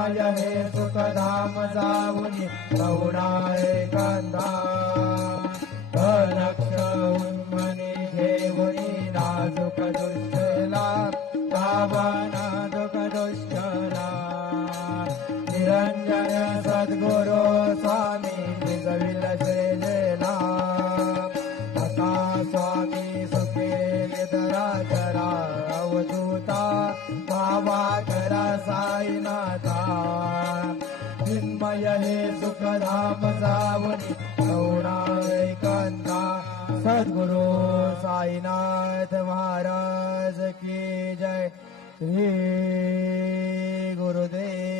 चिन्मय हे सुखधाम जाऊनी प्रौढाय कंदा अलक्ष उन्मनी घेऊनी नाजुक दुष्टला पावना दुःख दुष्टला निरंजन सद्गुरु स्वामी निजविल श्रीलेला आता स्वामी सुखे निधरा करा अवधूता बाबा करा साईनाथा चिन्मय हे सुखधाम जाऊनी प्रौढाय कंदा सद्गुरु साईनाथ महाराज की जय श्री गुरुदेव